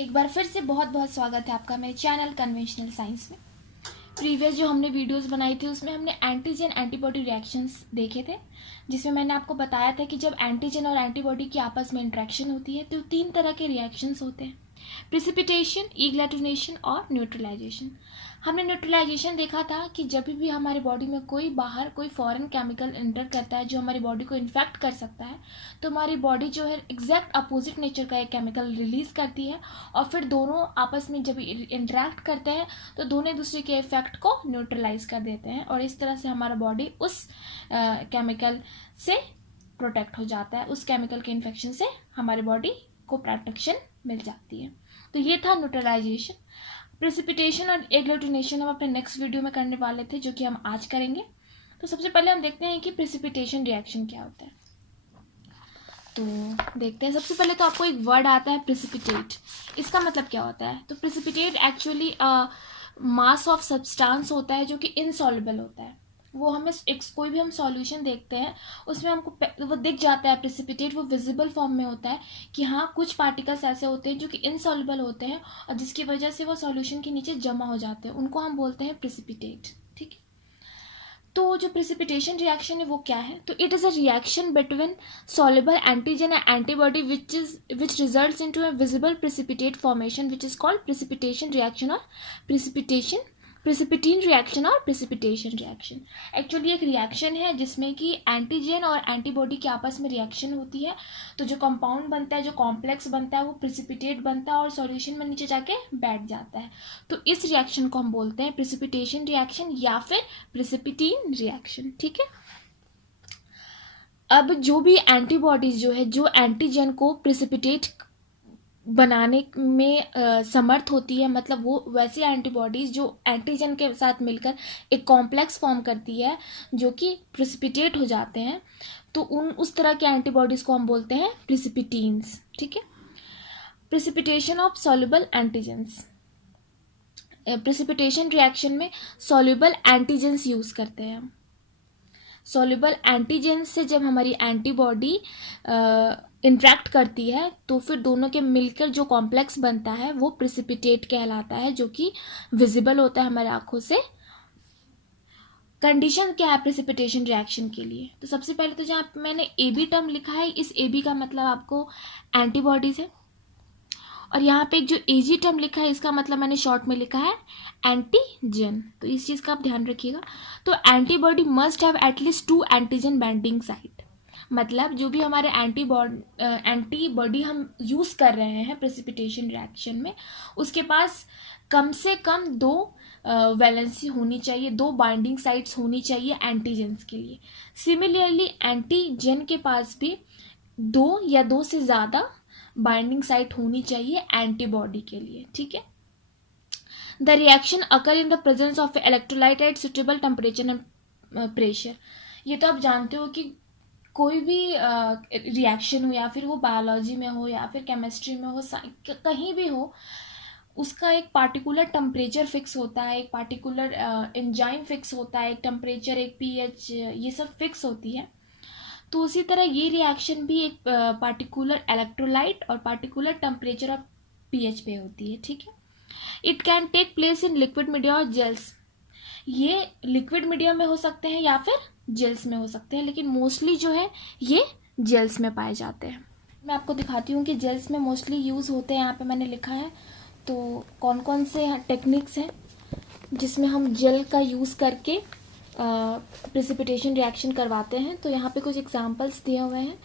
एक बार फिर से बहुत बहुत स्वागत है आपका मेरे चैनल कन्वेंशनल साइंस में। प्रीवियस जो हमने वीडियोस बनाई थी उसमें हमने एंटीजन एंटीबॉडी रिएक्शंस देखे थे, जिसमें मैंने आपको बताया था कि जब एंटीजन और एंटीबॉडी की आपस में इंट्रैक्शन होती है तो 3 तरह के रिएक्शंस होते हैं: प्रिसिपिटेशन, एग्लूटिनेशन और न्यूट्रलाइजेशन। हमने न्यूट्रलाइजेशन देखा था कि जब भी हमारी बॉडी में कोई फॉरेन केमिकल एंटर करता है जो हमारी बॉडी को इन्फेक्ट कर सकता है, तो हमारी बॉडी जो है एग्जैक्ट अपोजिट नेचर का एक केमिकल रिलीज करती है और फिर दोनों आपस में जब इंटरेक्ट करते हैं तो दोनों एक दूसरे के इफेक्ट को न्यूट्रलाइज कर देते हैं और इस तरह से हमारा बॉडी उस केमिकल से प्रोटेक्ट हो जाता है। उस केमिकल के इन्फेक्शन से हमारी बॉडी को प्रोटेक्शन मिल जाती है। तो ये था न्यूट्रलाइजेशन। प्रेसिपिटेशन और एग्लूटिनेशन हम अपने नेक्स्ट वीडियो में करने वाले थे, जो कि हम आज करेंगे। तो सबसे पहले हम देखते हैं कि प्रेसिपिटेशन रिएक्शन क्या होता है। तो देखते हैं, सबसे पहले तो आपको एक वर्ड आता है प्रेसिपिटेट। इसका मतलब क्या होता है? तो precipitate actually mass of substance होता है जो कि इनसॉल्युबल होता है। वो हमें कोई भी हम सॉल्यूशन देखते हैं उसमें हमको वो दिख जाता है प्रेसिपिटेट, वो विजिबल फॉर्म में होता है कि हाँ कुछ पार्टिकल्स ऐसे होते हैं जो कि इनसॉल्युबल होते हैं और जिसकी वजह से वो सॉल्यूशन के नीचे जमा हो जाते हैं, उनको हम बोलते हैं प्रेसिपिटेट। ठीक है, तो जो प्रेसिपिटेशन रिएक्शन है वो क्या है? तो it is a reaction between soluble antigen and antibody which results into a visible precipitate formation which is called precipitation reaction और प्रेसिपिटीन रिएक्शन और प्रेसिपिटेशन रिएक्शन। एक्चुअली एक रिएक्शन है जिसमें कि एंटीजन और एंटीबॉडी के आपस में रिएक्शन होती है, तो जो कंपाउंड बनता है, जो कॉम्प्लेक्स बनता है, वो प्रेसिपिटेट बनता है और सॉल्यूशन में नीचे जाके बैठ जाता है। तो इस रिएक्शन को हम बोलते हैं प्रेसिपिटेशन रिएक्शन या फिर प्रेसिपिटीन रिएक्शन। ठीक है, अब जो भी एंटीबॉडीज जो है, जो एंटीजन को प्रेसिपिटेट बनाने में समर्थ होती है, मतलब वो वैसी एंटीबॉडीज जो एंटीजन के साथ मिलकर एक कॉम्प्लेक्स फॉर्म करती है जो कि प्रेसिपिटेट हो जाते हैं, तो उस तरह के एंटीबॉडीज को हम बोलते हैं प्रेसिपिटीन्स। ठीक है, precipitation of soluble antigens. Precipitation reaction में सॉल्युबल एंटीजेंस यूज करते हैं। सॉल्युबल एंटीजेंस से जब हमारी एंटीबॉडी इंट्रैक्ट करती है तो फिर दोनों के मिलकर जो कॉम्प्लेक्स बनता है वो प्रेसिपिटेट कहलाता है, जो कि विजिबल होता है हमारी आंखों से। कंडीशन क्या है प्रेसिपिटेशन रिएक्शन के लिए? तो सबसे पहले तो जहाँ मैंने AB टर्म लिखा है, इस AB का मतलब आपको एंटीबॉडीज है, और यहाँ पे एक जो AG टर्म लिखा है इसका मतलब मैंने शॉर्ट में लिखा है एंटीजन। तो इस चीज़ का आप ध्यान रखिएगा। तो antibody must have at least 2 antigen binding site, मतलब जो भी हमारे एंटीबॉडी हम यूज़ कर रहे हैं प्रेसिपिटेशन रिएक्शन में, उसके पास कम से कम 2 वैलेंसी होनी चाहिए, 2 बाइंडिंग साइट्स होनी चाहिए एंटीजेंस के लिए। सिमिलरली एंटीजन के पास भी 2 या 2 से ज़्यादा बाइंडिंग साइट होनी चाहिए एंटीबॉडी के लिए। ठीक है, the reaction occur in the presence of electrolyte at suitable temperature and pressure. ये तो आप जानते हो कि कोई भी रिएक्शन हो, या फिर वो बायोलॉजी में हो या फिर केमिस्ट्री में हो, कहीं भी हो, उसका एक पार्टिकुलर टेम्परेचर फिक्स होता है, एक पार्टिकुलर एंजाइम फिक्स होता है, एक टेम्परेचर, एक pH, ये सब फिक्स होती है। तो उसी तरह ये रिएक्शन भी एक पार्टिकुलर इलेक्ट्रोलाइट और पार्टिकुलर टेम्परेचर और pH पे होती है। ठीक है, it can take place in liquid media और जेल्स। ये लिक्विड मीडियम में हो सकते हैं या फिर जेल्स में हो सकते हैं, लेकिन मोस्टली जो है ये जेल्स में पाए जाते हैं। मैं आपको दिखाती हूँ कि जेल्स में मोस्टली यूज़ होते हैं। यहाँ पे मैंने लिखा है तो कौन कौन से टेक्निक्स हैं जिसमें हम जेल का यूज़ करके प्रेसिपिटेशन रिएक्शन करवाते हैं। तो यहाँ पे कुछ एग्जांपल्स दिए हुए हैं: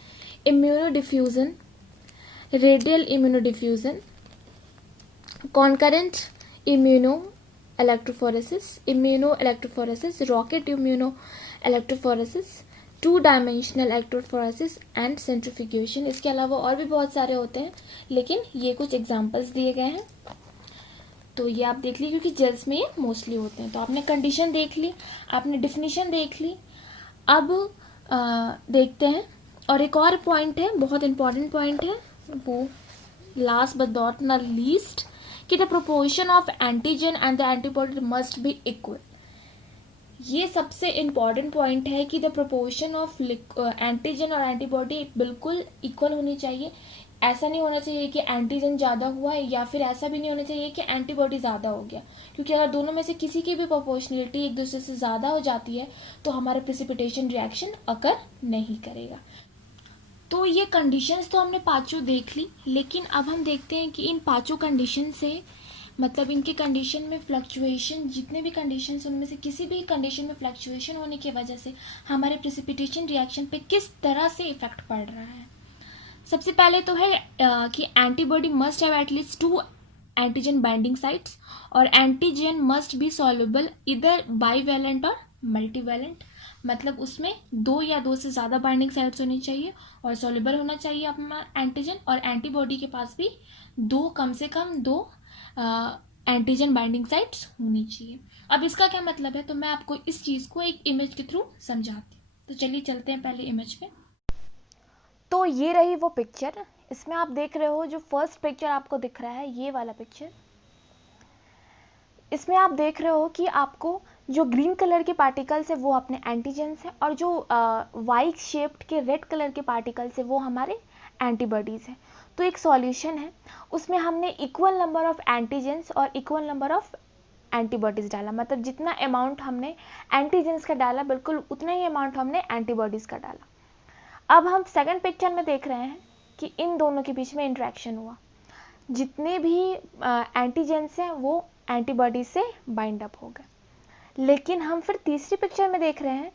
immuno diffusion, radial immuno diffusion, concurrent immuno electrophoresis, rocket immuno electrophoresis, 2 dimensional electrophoresis and centrifugation. इसके अलावा और भी बहुत सारे होते हैं, लेकिन ये कुछ एग्जांपल्स दिए गए हैं, तो ये आप देख लीजिए क्योंकि जेल्स में ये मोस्टली होते हैं। तो आपने कंडीशन देख ली, आपने डिफिनीशन देख ली। अब देखते हैं, और एक और पॉइंट है, बहुत इंपॉर्टेंट पॉइंट है, वो last but not the least, कि the proportion of antigen and the antibody must be equal. ये सबसे इम्पॉर्टेंट पॉइंट है कि द प्रोपोर्शन ऑफ एंटीजन और एंटीबॉडी बिल्कुल इक्वल होनी चाहिए, ऐसा नहीं होना चाहिए कि एंटीजन ज़्यादा हुआ है, या फिर ऐसा भी नहीं होना चाहिए कि एंटीबॉडी ज़्यादा हो गया, क्योंकि अगर दोनों में से किसी की भी प्रोपोर्शनलिटी एक दूसरे से ज़्यादा हो जाती है तो हमारा प्रेसिपिटेशन रिएक्शन अकर नहीं करेगा। तो ये कंडीशंस तो हमने पांचों देख ली, लेकिन अब हम देखते हैं कि इन पांचों कंडीशन से, मतलब इनके कंडीशन में फ्लक्चुएशन, जितने भी कंडीशन उनमें से किसी भी कंडीशन में फ्लक्चुएशन होने की वजह से हमारे प्रेसिपिटेशन रिएक्शन पे किस तरह से इफेक्ट पड़ रहा है। सबसे पहले तो है कि antibody must have at least 2 antigen binding sites, और एंटीजन मस्ट बी सॉल्युबल इधर बाईवैलेंट और मल्टीवैलेंट, मतलब उसमें 2 या 2 से ज़्यादा बाइंडिंग साइट्स होनी चाहिए और सॉल्युबल होना चाहिए अपना एंटीजन, और एंटीबॉडी के पास भी कम से कम 2 एंटीजन बाइंडिंग साइट्स होनी चाहिए। अब इसका क्या मतलब है, तो मैं आपको इस चीज़ को एक इमेज के थ्रू समझाती हूँ। तो चलिए चलते हैं पहले इमेज पे। तो ये रही वो पिक्चर। इसमें आप देख रहे हो जो फर्स्ट पिक्चर आपको दिख रहा है, ये वाला पिक्चर, इसमें आप देख रहे हो कि आपको जो ग्रीन कलर के पार्टिकल्स है वो अपने एंटीजेंस है, और जो वाइट शेप्ड के रेड कलर के पार्टिकल्स है वो हमारे एंटीबॉडीज़ हैं। तो एक सॉल्यूशन है, उसमें हमने इक्वल नंबर ऑफ एंटीजेंस और इक्वल नंबर ऑफ एंटीबॉडीज़ डाला, मतलब जितना अमाउंट हमने एंटीजेंस का डाला बिल्कुल उतना ही अमाउंट हमने एंटीबॉडीज़ का डाला। अब हम सेकंड पिक्चर में देख रहे हैं कि इन दोनों के बीच में इंटरेक्शन हुआ, जितने भी एंटीजेंस हैं वो एंटीबॉडी से बाइंड अप हो गए। लेकिन हम फिर तीसरी पिक्चर में देख रहे हैं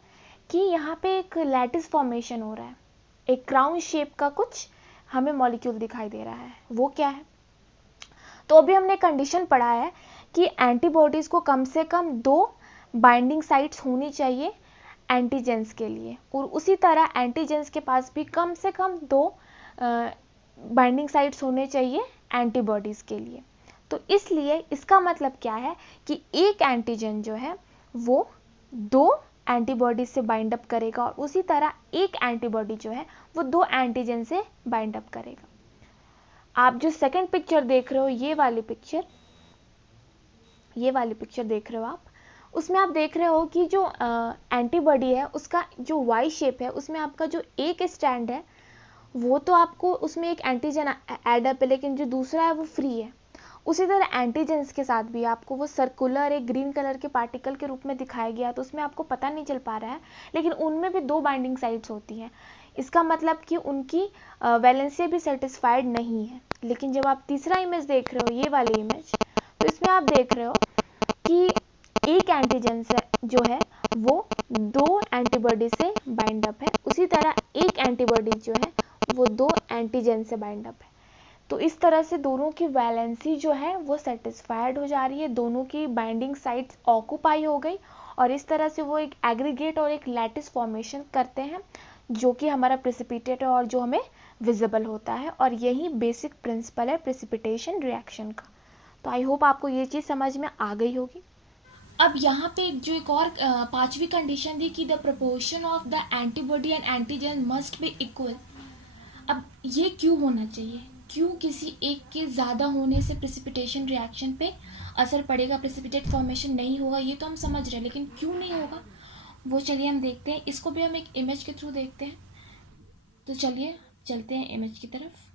कि यहाँ पे एक लैटिस फॉर्मेशन हो रहा है, एक क्राउन शेप का कुछ हमें मॉलिक्यूल दिखाई दे रहा है। वो क्या है, तो अभी हमने कंडीशन पढ़ा है कि एंटीबॉडीज को कम से कम 2 बाइंडिंग साइट्स होनी चाहिए एंटीजेंस के लिए, और उसी तरह एंटीजेंस के पास भी कम से कम 2 बाइंडिंग साइट्स होने चाहिए एंटीबॉडीज़ के लिए। तो इसलिए इसका मतलब क्या है कि एक एंटीजन जो है वो 2 एंटीबॉडी से बाइंड अप करेगा, और उसी तरह एक एंटीबॉडी जो है वो 2 एंटीजन से बाइंड अप करेगा। आप जो सेकंड पिक्चर देख रहे हो, ये वाली पिक्चर देख रहे हो आप, उसमें आप देख रहे हो कि जो एंटीबॉडी है उसका जो वाई शेप है उसमें आपका जो एक स्टैंड है वो तो आपको उसमें एक एंटीजन ऐड अप है, लेकिन जो दूसरा है वो फ्री है। उसी तरह एंटीजेंस के साथ भी आपको वो सर्कुलर एक ग्रीन कलर के पार्टिकल के रूप में दिखाया गया, तो उसमें आपको पता नहीं चल पा रहा है, लेकिन उनमें भी 2 बाइंडिंग साइट्स होती हैं। इसका मतलब कि उनकी वैलेंसी भी सेटिस्फाइड नहीं है। लेकिन जब आप तीसरा इमेज देख रहे हो, ये वाली इमेज, तो इसमें आप देख रहे हो कि एक एंटीजन जो है वो 2 एंटीबॉडी से बाइंड अप है, उसी तरह एक एंटीबॉडी जो है वो 2 एंटीजन से बाइंड अप है। तो इस तरह से दोनों की वैलेंसी जो है वो सेटिस्फाइड हो जा रही है, दोनों की बाइंडिंग साइट्स ऑक्यूपाई हो गई, और इस तरह से वो एक एग्रीगेट और एक लैटिस फॉर्मेशन करते हैं जो कि हमारा प्रेसिपिटेट है और जो हमें विजिबल होता है। और यही बेसिक प्रिंसिपल है प्रेसिपिटेशन रिएक्शन का। तो आई होप आपको ये चीज़ समझ में आ गई होगी। अब यहाँ पे जो एक और पांचवी कंडीशन थी कि the proportion of the antibody and antigen must be equal. अब ये क्यों होना चाहिए, क्यों किसी एक के ज़्यादा होने से प्रेसिपिटेशन रिएक्शन पे असर पड़ेगा, प्रेसिपिटेट फॉर्मेशन नहीं होगा, ये तो हम समझ रहे हैं, लेकिन क्यों नहीं होगा वो चलिए हम देखते हैं। इसको भी हम एक इमेज के थ्रू देखते हैं। तो चलिए चलते हैं इमेज की तरफ।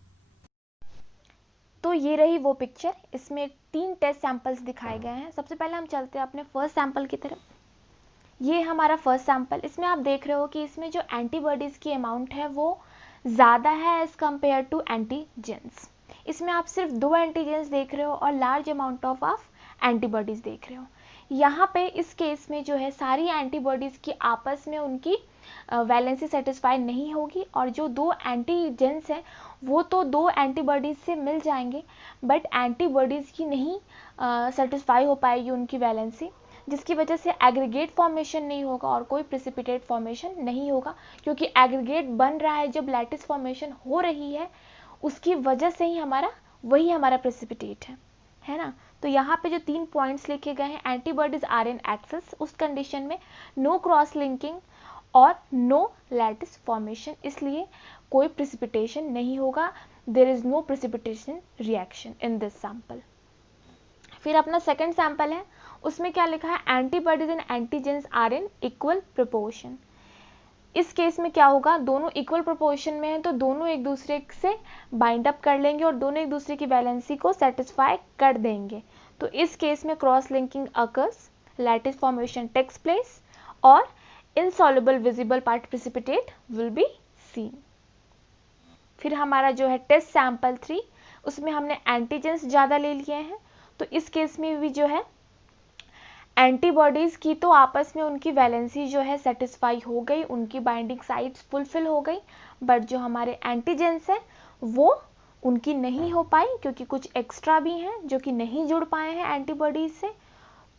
तो ये रही वो पिक्चर, इसमें 3 टेस्ट सैंपल्स दिखाए गए हैं। सबसे पहले हम चलते हैं अपने फर्स्ट सैंपल की तरफ। ये हमारा फर्स्ट सैंपल, इसमें आप देख रहे हो कि इसमें जो एंटीबॉडीज़ की अमाउंट है वो ज़्यादा है एज़ कम्पेयर टू एंटीजेंस। इसमें आप सिर्फ 2 एंटीजेंस देख रहे हो और लार्ज अमाउंट ऑफ एंटीबॉडीज़ देख रहे हो। यहाँ पे इस केस में जो है सारी एंटीबॉडीज़ की आपस में उनकी वैलेंसी सेटिस्फाई नहीं होगी, और जो 2 एंटीजेंस हैं वो तो 2 एंटीबॉडीज़ से मिल जाएंगे, बट एंटीबॉडीज़ की नहीं सेटिस्फाई हो पाएगी उनकी वैलेंसी, जिसकी वजह से एग्रीगेट फॉर्मेशन नहीं होगा और कोई प्रेसिपिटेट फॉर्मेशन नहीं होगा, क्योंकि एग्रीगेट बन रहा है जब लैटिस फॉर्मेशन हो रही है, उसकी वजह से ही वही हमारा प्रेसिपिटेट है ना। तो यहाँ पे जो 3 पॉइंट्स लिखे गए हैं, एंटीबॉडीज आर इन एक्सेस, उस कंडीशन में नो क्रॉस लिंकिंग और नो लैटिस फॉर्मेशन, इसलिए कोई प्रेसिपिटेशन नहीं होगा। There is no precipitation reaction in this sample. फिर अपना सेकंड सैंपल है, उसमें क्या लिखा है, antibodies and antigens are in equal proportion. इस केस में क्या होगा, दोनों इक्वल प्रोपोर्शन में है तो दोनों एक दूसरे से बाइंड अप कर लेंगे और दोनों एक दूसरे की वैलेंसी को सेटिस्फाई कर देंगे। तो इस केस में cross linking occurs, lattice formation takes place और insoluble visible part precipitate will be seen. फिर हमारा जो है टेस्ट सैंपल 3, उसमें हमने एंटीजेंस ज़्यादा ले लिए हैं, तो इस केस में भी जो है एंटीबॉडीज़ की तो आपस में उनकी वैलेंसी जो है सेटिस्फाई हो गई, उनकी बाइंडिंग साइट्स फुलफिल हो गई, बट जो हमारे एंटीजेंस हैं वो उनकी नहीं हो पाई क्योंकि कुछ एक्स्ट्रा भी हैं जो कि नहीं जुड़ पाए हैं एंटीबॉडीज से।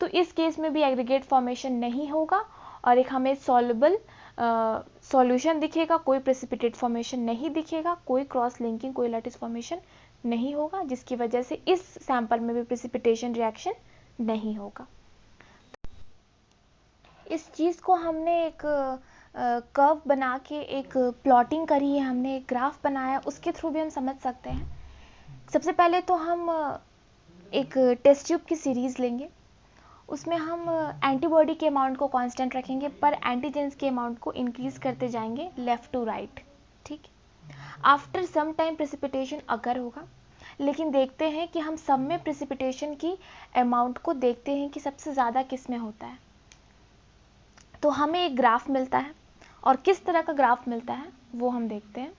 तो इस केस में भी एग्रीगेट फॉर्मेशन नहीं होगा और एक हमें सॉल्युबल सॉल्यूशन दिखेगा, कोई प्रेसिपिटेट फॉर्मेशन नहीं दिखेगा, कोई क्रॉस लिंकिंग, कोई लैटिस फॉर्मेशन नहीं होगा, जिसकी वजह से इस सैंपल में भी प्रेसिपिटेशन रिएक्शन नहीं होगा। इस चीज़ को हमने एक कर्व बना के एक प्लॉटिंग करी है, हमने एक ग्राफ बनाया, उसके थ्रू भी हम समझ सकते हैं। सबसे पहले तो हम एक टेस्ट ट्यूब की सीरीज़ लेंगे, उसमें हम एंटीबॉडी के अमाउंट को कांस्टेंट रखेंगे पर एंटीजेंस के अमाउंट को इंक्रीज करते जाएंगे लेफ़्ट टू राइट, ठीक। आफ्टर सम टाइम प्रेसिपिटेशन अकर होगा, लेकिन देखते हैं कि हम सब में प्रेसिपिटेशन की अमाउंट को देखते हैं कि सबसे ज़्यादा किस में होता है। तो हमें एक ग्राफ मिलता है और किस तरह का ग्राफ मिलता है वो हम देखते हैं।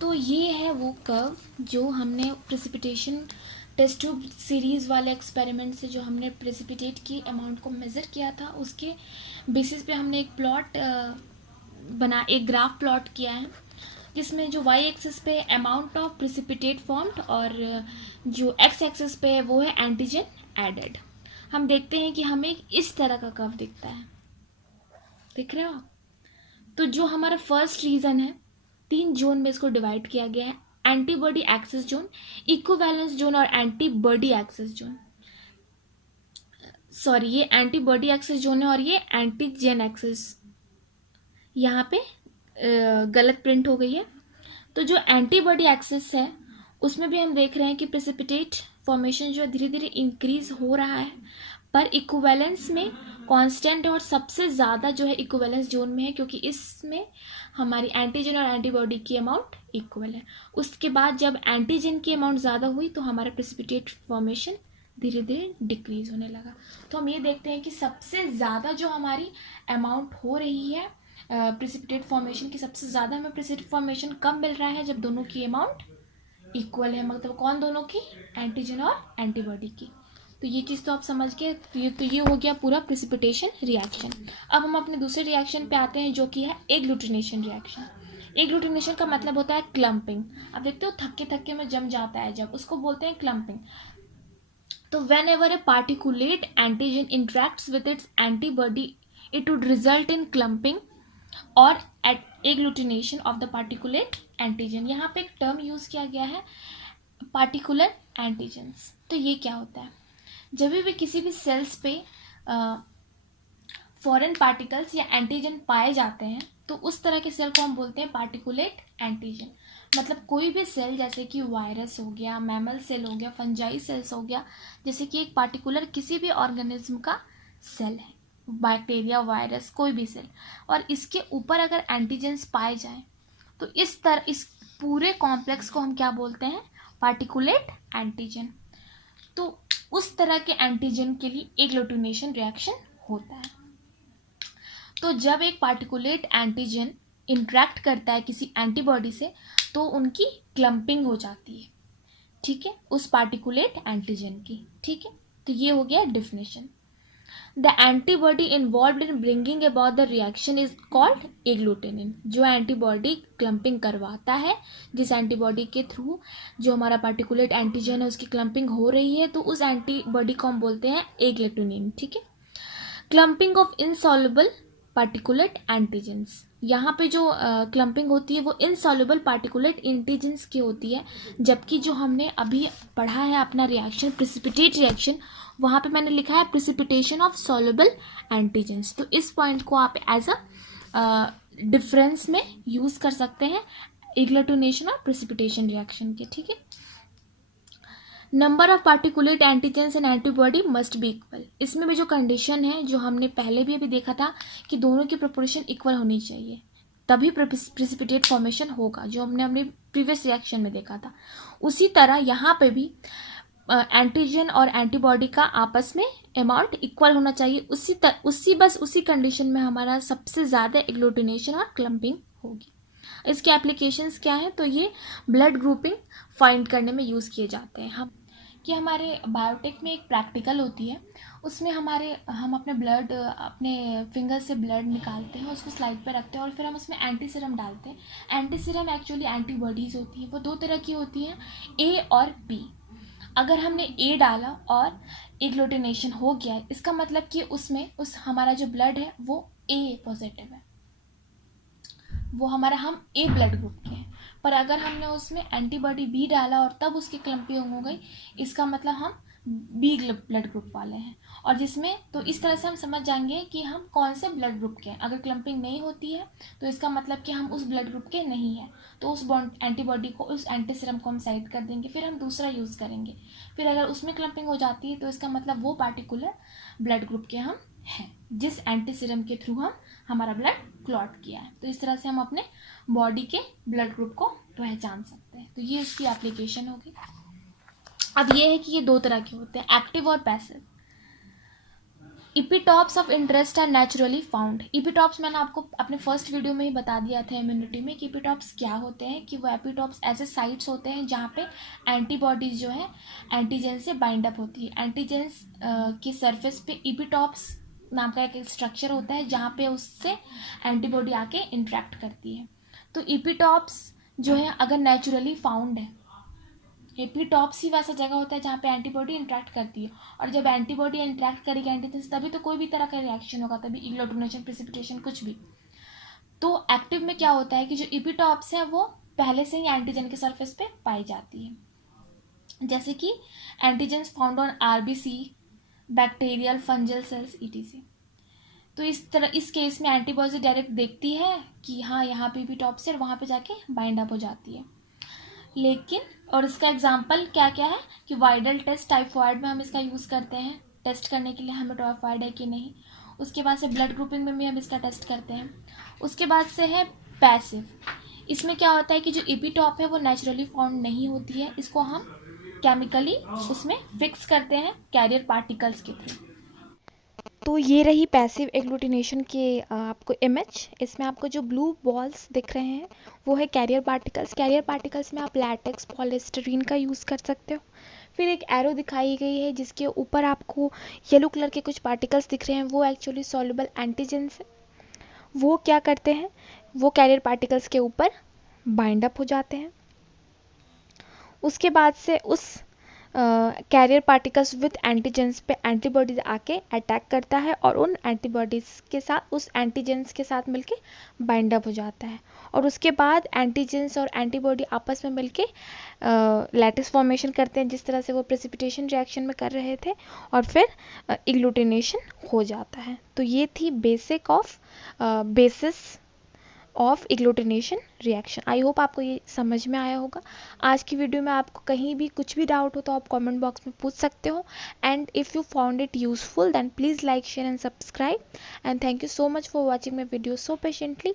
तो ये है वो कर्व जो हमने प्रेसिपिटेशन टेस्ट ट्यूब सीरीज़ वाले एक्सपेरिमेंट से जो हमने प्रेसिपिटेट की अमाउंट को मेज़र किया था, उसके बेसिस पे हमने एक एक ग्राफ प्लॉट किया है, जिसमें जो वाई एक्सिस पे अमाउंट ऑफ प्रेसिपिटेट फॉर्म्ड और जो एक्स एक्सिस पे है वो है एंटीजन एडेड। हम देखते हैं कि हमें इस तरह का कर्व दिखता है, दिख रहे हो आप? तो जो हमारा फर्स्ट रीज़न है, 3 जोन में इसको डिवाइड किया गया है, antibody excess zone, equivalence zone और एंटीबॉडी एक्सेस जोन। सॉरी, ये एंटीबॉडी एक्सेस जोन है और ये एंटीजन एक्सेस, यहाँ पे गलत प्रिंट हो गई है। तो जो एंटीबॉडी एक्सेस है उसमें भी हम देख रहे हैं कि प्रेसिपिटेट फॉर्मेशन जो है धीरे धीरे इंक्रीज हो रहा है, पर इक्विवेलेंस में कांस्टेंट है और सबसे ज़्यादा जो है इक्विवेलेंस जोन में है, क्योंकि इसमें हमारी एंटीजन और एंटीबॉडी की अमाउंट इक्वल है। उसके बाद जब एंटीजन की अमाउंट ज़्यादा हुई तो हमारा प्रेसिपिटेट फॉर्मेशन धीरे धीरे डिक्रीज होने लगा। तो हम ये देखते हैं कि सबसे ज़्यादा जो हमारी अमाउंट हो रही है प्रेसिपिटेट फॉर्मेशन की, सबसे ज़्यादा हमें प्रेसिपिटेट फॉर्मेशन कब मिल रहा है, जब दोनों की अमाउंट इक्वल है। मतलब कौन दोनों की, एंटीजन और एंटीबॉडी की। तो ये चीज़ तो आप समझ गए। तो ये हो गया पूरा प्रेसिपिटेशन रिएक्शन। अब हम अपने दूसरे रिएक्शन पे आते हैं जो कि है एग्लूटिनेशन रिएक्शन। एग्लूटिनेशन का मतलब होता है क्लम्पिंग। अब देखते हो थक्के थक्के में जम जाता है जब, उसको बोलते हैं क्लम्पिंग। तो whenever a particulate antigen interacts with its antibody it would result in clumping और at agglutination of the particulate antigen. यहाँ पे एक टर्म यूज किया गया है, पार्टिकुलर एंटीजन्स। तो ये क्या होता है, जब भी किसी भी सेल्स पे फॉरेन पार्टिकल्स या एंटीजन पाए जाते हैं तो उस तरह के सेल को हम बोलते हैं पार्टिकुलेट एंटीजन। मतलब कोई भी सेल, जैसे कि वायरस हो गया, मैमल सेल हो गया, फंजाई सेल्स हो गया, जैसे कि एक पार्टिकुलर किसी भी ऑर्गेनिज्म का सेल है, बैक्टीरिया, वायरस, कोई भी सेल, और इसके ऊपर अगर एंटीजेंस पाए जाएं तो इस पूरे कॉम्प्लेक्स को हम क्या बोलते हैं, पार्टिकुलेट एंटीजन। तो उस तरह के एंटीजन के लिए एग्लूटिनेशन रिएक्शन होता है। तो जब एक पार्टिकुलेट एंटीजन इंटरेक्ट करता है किसी एंटीबॉडी से तो उनकी क्लम्पिंग हो जाती है, ठीक है, उस पार्टिकुलेट एंटीजन की, ठीक है। तो ये हो गया definition. The antibody involve in bringing about the reaction is called agglutinin. जो एंटीबॉडी क्लम्पिंग करवाता है, जिस एंटीबॉडी के थ्रू जो हमारा पार्टिकुलेट एंटीजन है उसकी क्लम्पिंग हो रही है, तो उस एंटीबॉडी को हम बोलते हैं एग्लूटिनिन, ठीक है। Clumping of insoluble particulate antigens, यहाँ पे जो क्लम्पिंग होती है वो इनसॉल्युबल पार्टिकुलेट एंटीजेंस की होती है, जबकि जो हमने अभी पढ़ा है अपना रिएक्शन प्रेसिपिटेट रिएक्शन, वहाँ पे मैंने लिखा है प्रेसिपिटेशन ऑफ सॉल्युबल एंटीजेंस। तो इस पॉइंट को आप एज अ डिफरेंस में यूज़ कर सकते हैं एग्लूटिनेशन और प्रेसिपिटेशन रिएक्शन के, ठीक है। Number of particulate antigens and antibody must be equal. इसमें भी जो कंडीशन है जो हमने पहले भी अभी देखा था कि दोनों की प्रोपोर्शन इक्वल होनी चाहिए, तभी प्रेसिपिटेट फॉर्मेशन होगा, जो हमने अपने प्रीवियस रिएक्शन में देखा था। उसी तरह यहाँ पे भी एंटीजन और एंटीबॉडी का आपस में अमाउंट इक्वल होना चाहिए। उसी कंडीशन में हमारा सबसे ज़्यादा एग्लूटिनेशन और क्लम्पिंग होगी। इसके एप्लीकेशंस क्या हैं? तो ये ब्लड ग्रुपिंग फाइंड करने में यूज़ किए जाते हैं। हमारे बायोटेक में एक प्रैक्टिकल होती है, उसमें हम अपने ब्लड अपने फिंगर से ब्लड निकालते हैं, उसको स्लाइड पर रखते हैं और फिर हम उसमें एंटी सीरम डालते हैं। एंटी सीरम एक्चुअली एंटीबॉडीज़ होती हैं, वो दो तरह की होती हैं, ए और बी। अगर हमने ए डाला और एग्लूटिनेशन हो गया, इसका मतलब कि हमारा जो ब्लड है वो ए पॉजिटिव है, वो हम ए ब्लड ग्रुप के हैं। पर अगर हमने उसमें एंटीबॉडी बी डाला और तब उसकी क्लम्पिंग हो गई, इसका मतलब हम बी ब्लड ग्रुप वाले हैं। और तो इस तरह से हम समझ जाएंगे कि हम कौन से ब्लड ग्रुप के हैं। अगर क्लम्पिंग नहीं होती है तो इसका मतलब कि हम उस ब्लड ग्रुप के नहीं हैं, तो उस एंटीबॉडी को, उस एंटी सीरम को हम साइड कर देंगे, फिर हम दूसरा यूज़ करेंगे। फिर अगर उसमें क्लम्पिंग हो जाती है तो इसका मतलब वो पार्टिकुलर ब्लड ग्रुप के हम हैं जिस एंटी सीरम के थ्रू हमारा ब्लड क्लॉट किया है। तो इस तरह से हम अपने बॉडी के ब्लड ग्रुप को पहचान सकते हैं। तो ये इसकी एप्लीकेशन होगी। अब ये है कि ये दो तरह के होते हैं, एक्टिव और passive. Epitopes of interest are naturally found. Epitopes मैंने आपको अपने फर्स्ट वीडियो में ही बता दिया था इम्यूनिटी में कि इपिटॉप्स क्या होते हैं, कि वो एपिटॉप्स ऐसे साइट्स होते हैं जहाँ पे एंटीबॉडीज जो है एंटीजन से बाइंड अप होती है। एंटीजेंस की सरफेस पे इपिटॉप्स नाम का एक स्ट्रक्चर होता है जहाँ पे उससे एंटीबॉडी आके इंटरेक्ट करती है। तो इपिटॉप्स जो है अगर नेचुरली फाउंड है, एपिटॉप्स ही वैसा जगह होता है जहाँ पे एंटीबॉडी इंटरेक्ट करती है, और जब एंटीबॉडी इंटरेक्ट करेगी एंटीजन से तभी तो कोई भी तरह का रिएक्शन होगा, तभी एग्लूटिनेशन, प्रेसिपिटेशन, कुछ भी। तो एक्टिव में क्या होता है कि जो एपिटॉप्स है वो पहले से ही एंटीजन के सरफेस पे पाई जाती है, जैसे कि antigens found on RBC, bacterial, fungal cells, etc. तो इस केस में एंटीबॉडी डायरेक्ट देखती है कि हाँ यहाँ पे एपिटॉप्स है और वहाँ पे जाके बाइंड अप हो जाती है। लेकिन और इसका एग्जाम्पल क्या क्या है कि वाइडल टेस्ट, टाइफॉइड में हम इसका यूज़ करते हैं टेस्ट करने के लिए हमें टाइफॉइड है कि नहीं। उसके बाद से ब्लड ग्रुपिंग में भी हम इसका टेस्ट करते हैं। उसके बाद से है पैसिव। इसमें क्या होता है कि जो एपिटॉप है वो नेचुरली फाउंड नहीं होती है, इसको हम केमिकली उसमें फिक्स करते हैं कैरियर पार्टिकल्स के थ्रू। तो ये रही पैसिव एग्लूटिनेशन के आपको इमेज। इसमें आपको जो ब्लू बॉल्स दिख रहे हैं वो है कैरियर पार्टिकल्स। कैरियर पार्टिकल्स में आप लैटेक्स, पॉलिस्टरीन का यूज़ कर सकते हो। फिर एक एरो दिखाई गई है जिसके ऊपर आपको येलो कलर के कुछ पार्टिकल्स दिख रहे हैं, वो एक्चुअली सॉल्युबल एंटीजेंस है। वो क्या करते हैं, वो कैरियर पार्टिकल्स के ऊपर बाइंड अप हो जाते हैं। उसके बाद से उस कैरियर पार्टिकल्स विद एंटीजेंस पे एंटीबॉडीज आके अटैक करता है और उन एंटीबॉडीज के साथ, उस एंटीजेंस के साथ मिलके बाइंड अप हो जाता है। और उसके बाद एंटीजेंस और एंटीबॉडी आपस में मिलके लैटिस फॉर्मेशन करते हैं, जिस तरह से वो प्रेसिपिटेशन रिएक्शन में कर रहे थे, और फिर एग्लूटिनेशन हो जाता है। तो ये थी basis of agglutination reaction. I hope आपको ये समझ में आया होगा। आज की वीडियो में आपको कहीं भी कुछ भी डाउट हो तो आप कमेंट बॉक्स में पूछ सकते हो। And if you found it useful then please like, share and subscribe. And thank you so much for watching my video so patiently.